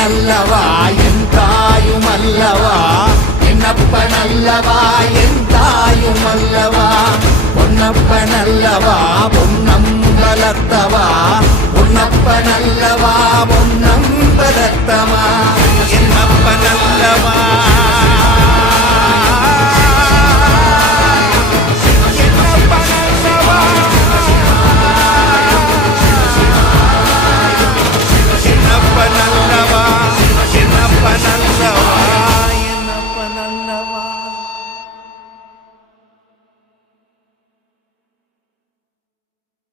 பொன்னப்பனல்லவா என் தாயும் அல்லவா, என்னப்பனல்லவா என் தாயும் அல்லவா, பொன்னப்பனல்லவா பொன்னம்பலத்தவா, பொன்னப்பனல்லவா பொன்னம்பலத்தவா.